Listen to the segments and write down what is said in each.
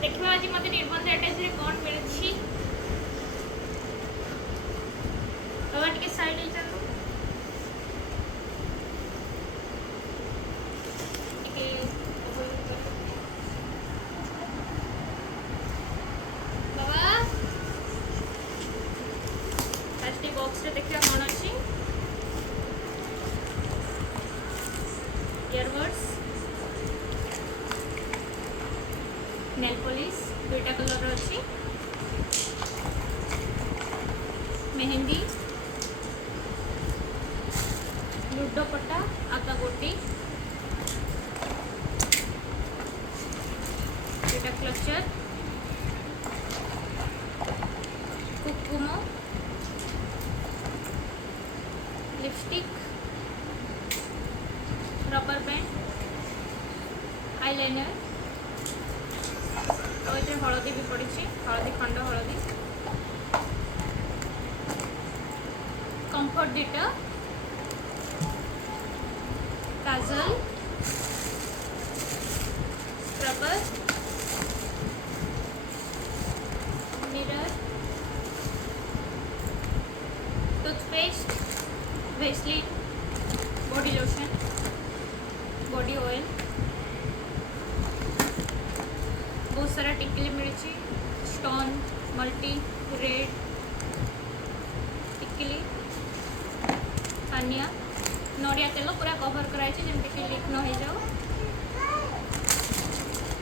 देखिए आज मत निर्बंध अटैच रे कौन मिली बाबा टे साइड हो जाओ बाबा आज बॉक्स रे देखिए कौन अच्छी इयरबड्स नेल पॉलिश दुईटा कलर अच्छी मेहंदी लुडो पट्टा आका गोटी दुईटा क्लचर कुकुम लिपस्टिक रबर बैंड आईलाइनर और ये हलदी भी पड़ी हलदी खंड हलदी कंफर्ट दुईटा काजल scrubber mirror toothpaste Vaseline body lotion body oil बहुत सारा टिकली मिली स्टोन मल्टी रेड टिकली पानिया नड़िया तेल पूरा कवर कराई जमी कि लीक न हो जाओ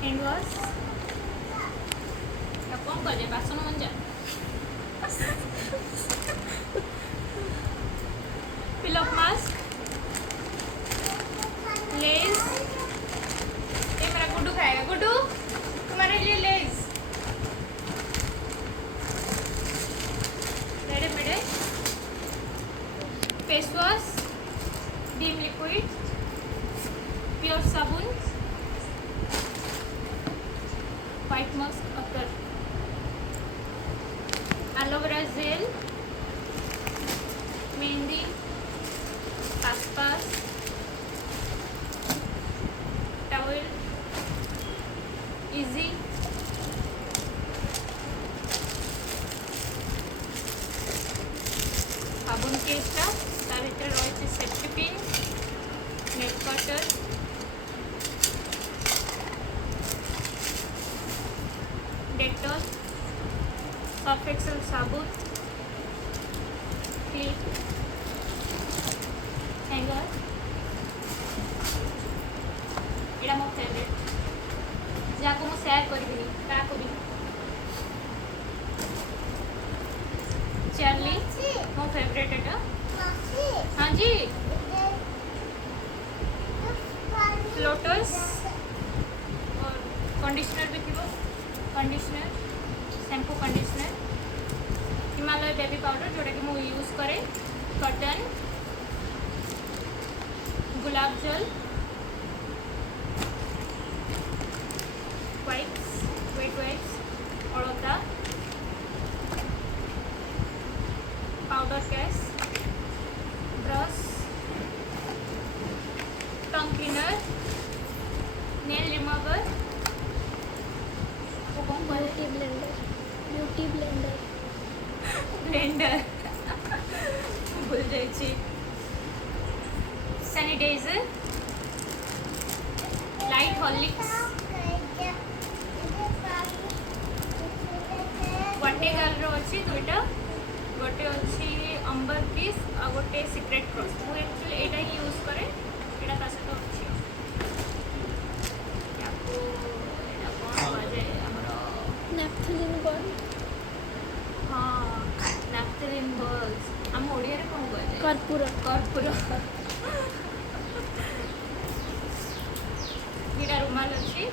हैंड वाश कौन करे बासन मंजा फिलअप मास्क लेस ये मेरा गुड्डू खाएगा गुड्डू तुम्हारे लिए लेस मेरे मेरे फेस वॉश डीम लिक्विड प्योर साबुन व्हाइट मस्क अतर एलोवेरा जेल मेहंदी आसपास टॉवल इजी साबुन केसटा भर रही safety pin nail cutter Dettol Surf Excel साबुन क्लिप हैंगर एटा मो फेवरेट जहाँ को शेयर करी चार्ली मो फेवरेट एटा हाँ जी लोटस और कंडीशनर भी थी conditioner shampoo conditioner Himalaya baby powder जोटा कि मुझे यूज करे कॉटन गुलाब जल वाइप्स वेट वाइप्स अलता पाउडर कैश brush tongue cleaner nail remover beauty blender blender भूल जाइए सैनिटाइजर लाइट हॉर्लिक्स गोटे गाल अच्छी दुईटा गोटे अच्छी अंबर पीस आ गोटे सिक्रेट क्रॉस मुझे एक्चुअली एटा ही यूज करे एटा ता सहित अच्छी याको एटा कौन बाजे हमरो नैप्थलिन बॉल हाँ नैप्थलिन बॉल्स हम ओडिया रे कौन बाजे कर्पूर कर्पूर एटा रुमाल अच्छी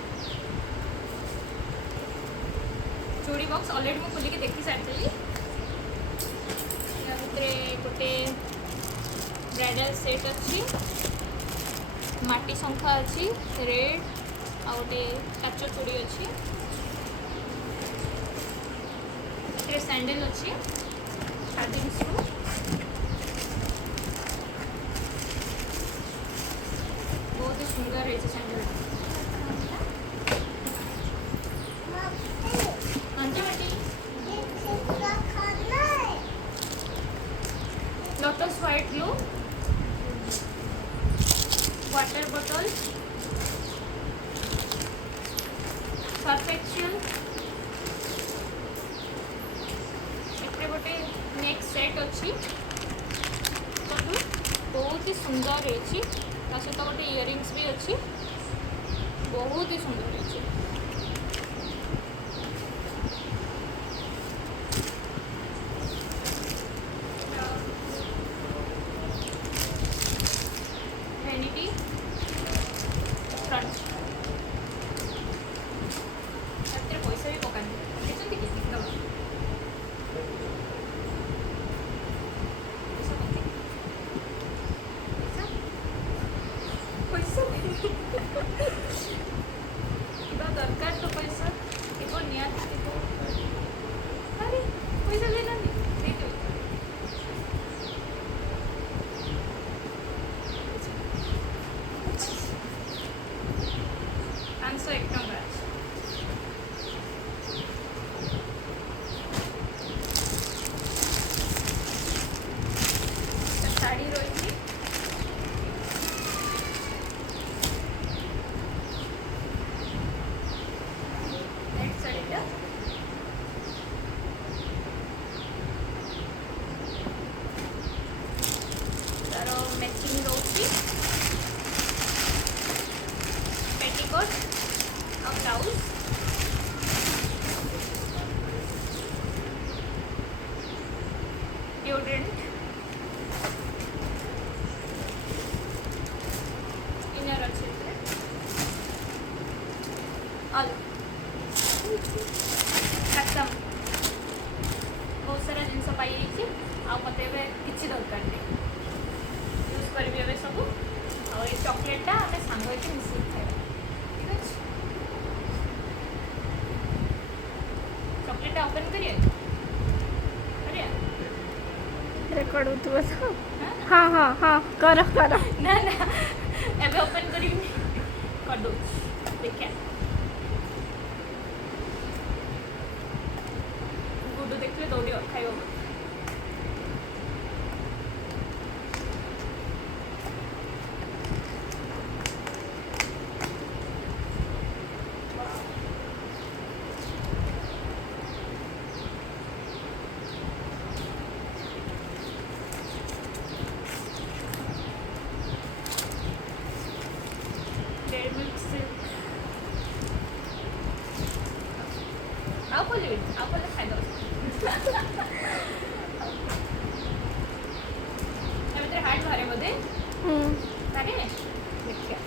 चूड़ी बॉक्स ऑलरेडी मैं खोलिक देखी सारी गोटे ब्राइडल सेट अच्छी माटी शंखा अच्छी रेड आ गोटे काच चूड़ी अच्छी सैंडल अच्छी स्टार्टिंग बहुत ही सुंदर है सैंडल अच्छी बहुत ही सुंदर रही सहित गोटे इयरिंग्स भी अच्छी बहुत ही सुंदर रही वैनिटी फ्रंट पैसा भी पकाते देखते कि दरकार तो पैसा निहाती अरे पैसा देना 501 टଙ୍କା ଶାଢ଼ୀ ରହିଛି ନେକ୍ସଟ ଶାଢ଼ୀଟା ତାର ମ୍ୟାଚିଂ ରହୁଛି पेटीकोट और ब्लाउज डिओड्रेंट इनर अच्छे ऑल खत्म बहुत सारा जिन पाई मत किसी दरकार नहीं यूज करी ए सब और ये चॉकलेटा आम सांग मिसिक खाଇବା ठीक अच्छे चॉकलेटा ओपन करिए रेकर्ड होतुवा तो हाँ हाँ हाँ करो करो ना ना एबे ओपन करी कर दो देखिए गुडू देखले दौड़ी खाइब आप खाई दो हार्ट बाहर बोधे देखिए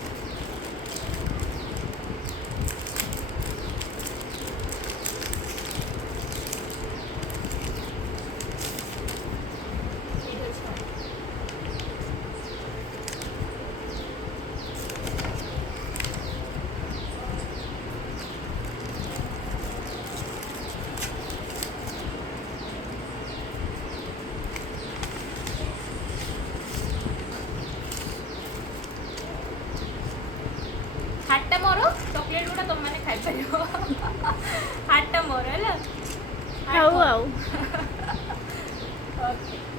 हार्टा मोर चॉकलेट गुड़ा तुम मैंने खाई पार हार्टा मोर है आओ आओ ओके